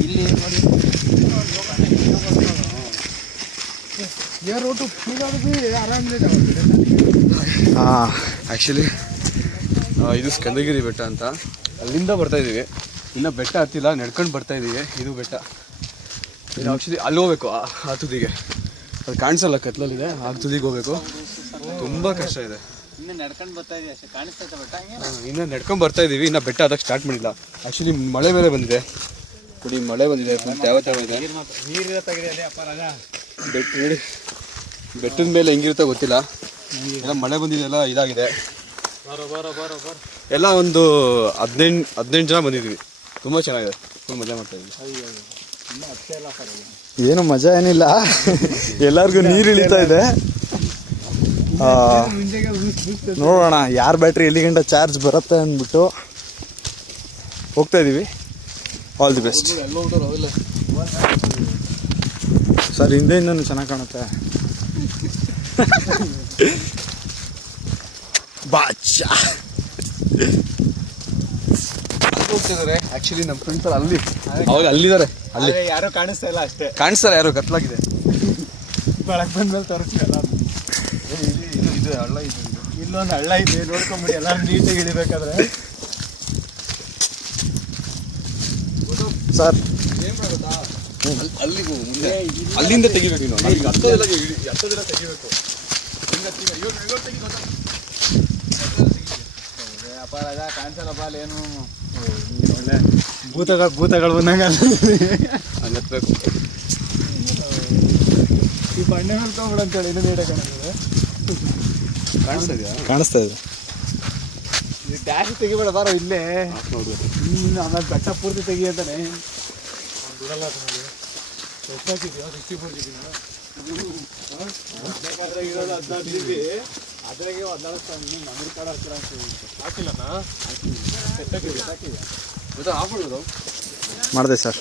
ಇಲ್ಲಿ ನೋಡಿ ಆ್ಯಕ್ಚುಲಿ ಇದು ಸ್ಕಂದಗಿರಿ ಬೆಟ್ಟ ಅಂತ, ಅಲ್ಲಿಂದ ಬರ್ತಾ ಇದ್ದೀವಿ. ಇನ್ನು ಬೆಟ್ಟ ಹತ್ತಿಲ್ಲ, ನಡ್ಕೊಂಡು ಬರ್ತಾ ಇದ್ದೀವಿ. ಇದು ಬೆಟ್ಟ, ಇದು ಆ್ಯಕ್ಚುಲಿ ಅಲ್ಲಿ ಹೋಗ್ಬೇಕು ಆ ತುದಿಗೆ. ಅದು ಕಾಣಿಸಲ್ಲ, ಕತ್ಲಲ್ಲಿದೆ. ಆ ತುದಿಗೆ ಹೋಗ್ಬೇಕು, ತುಂಬ ಕಷ್ಟ ಇದೆ. ಇನ್ನು ನಡ್ಕೊಂಡು ಬರ್ತಾ ಇದೀವಿ ಅಷ್ಟೇ, ಕಾಣಿಸ್ತೈತೆ ಬೆಟ್ಟ. ಇನ್ನು ನಡ್ಕೊಂಡು ಬರ್ತಾ ಇದ್ದೀವಿ, ಇನ್ನು ಬೆಟ್ಟ ಅದಕ್ಕೆ ಸ್ಟಾರ್ಟ್ ಮಾಡಿಲ್ಲ. ಆ್ಯಕ್ಚುಲಿ ಮಳೆ ಬೇರೆ ಬಂದಿದೆ, ಕುಡಿ ಮಳೆ ಬಂದಿದೆ, ಯಾವ ಇದೆ ಬೆಟ್ಟ ನೋಡಿ. ಬೆಟ್ಟದ ಮೇಲೆ ಹೆಂಗಿರುತ್ತೋ ಗೊತ್ತಿಲ್ಲ, ಎಲ್ಲ ಮಳೆ ಬಂದಿದೆ, ಎಲ್ಲ ಇದಾಗಿದೆ. ಎಲ್ಲ ಒಂದು 18 ಜನ ಬಂದಿದ್ದೀವಿ. ತುಂಬ ಚೆನ್ನಾಗಿದೆ, ತುಂಬ ಮಜಾ ಮಾಡ್ತಾ ಇದ್ದೀವಿ. ಏನು ಮಜಾ ಏನಿಲ್ಲ, ಎಲ್ಲರಿಗೂ ನೀರು ಇಳಿತಾ ಇದೆ. ನೋಡೋಣ ಯಾರ ಬ್ಯಾಟ್ರಿ ಎಲ್ಲಿ ಗಂಟೆ ಚಾರ್ಜ್ ಬರುತ್ತೆ ಅಂದ್ಬಿಟ್ಟು ಹೋಗ್ತಾ ಇದ್ದೀವಿ. All the best sir. ಹಿಂದೆಯಿಂದನೂ ಚೆನ್ನಾಗಿ ಕಾಣುತ್ತೆ. ಬಾಚಾ ಹೋಗ್ತಿದ್ದಾರೆ. ಆ್ಯಕ್ಚುಲಿ ನಮ್ಮ ಫ್ರೆಂಡ್ಸ್ ಅಲ್ಲಿ ಅವಾಗ ಅಲ್ಲಿದ್ದಾರೆ, ಅಲ್ಲಿ ಯಾರು ಕಾಣಿಸ್ತಾ ಇಲ್ಲ ಅಷ್ಟೇ. ಕಾಣಿಸ್ತಾರೆ, ಯಾರು ಕತ್ಲಾಗಿದೆ. ಬೆಳಗ್ಗೆ ಬಂದ್ಮೇಲೆ ತೋರಿಸ್ತೀವಲ್ಲ. ಇದು ಹಳ್ಳ, ಇದು ಇಲ್ಲೊಂದು ಹಳ್ಳ ಇದೆ, ನೋಡ್ಕೊಂಬಿಡಿ ಎಲ್ಲ ನೀಟಾಗಿ ಇಳಿಬೇಕಾದ್ರೆ. ಸರ್ ಅಲ್ಲಿಗೂ ಮುಂದೆ ಅಲ್ಲಿಂದ ತೆಗಿಬೇಕು. ನೀನು ನಮಗೆ ಹತ್ತೋದೆಲ್ಲ ತೆಗಿಬೇಕು. ಅಪ್ಪ ರಾಜ ಕಾಣಿಸಲ್ಲಪ್ಪ ಅಲ್ಲೇನು. ಒಳ್ಳೆ ಭೂತಗಳು ಬಂದಂಗ ಹಂಗತ್ಬೇಕು. ಈ ಬಣ್ಣೆ ಹೇಳ್ಕೊಂಬಿಡು ಅಂತೇಳಿ ಇನ್ನೂ ನೀಟಾಗಿ ಕಾಣಿಸ್ತದೆ. ಕಾಣಿಸ್ತಾ ಇದೆಯಾ? ಕಾಣಿಸ್ತಾ ಇದೆ. ಇದು ಡ್ಯಾಶ್ ತೆಗಿಬೇಡ ಬಾರೋ ಇಲ್ಲೇ. ನೋಡ್ಬೇಕು. ಇನ್ನು ಆಮೇಲೆ ಬೆಟ್ಟ ಪೂರ್ತಿ ತೆಗಿ ಅಂತಾನೆ ಬಿಡಲ್ಲ. ಎಷ್ಟಾಗಿದೆಯೋ 64 GB ಇರೋದು 14 GB, ಅದ್ರಾಗೆ 14 ಮೆಮೊರಿ ಕಾರ್ಡ್ ಹಾಕಿಲ್ಲ ಅಂತ ಹಾಕಿಲ್ಲನಾ? ಗೊತ್ತಾ, ಆಫ್ ಮಾಡೋದು ಮಾಡಿದೆ ಸರ್.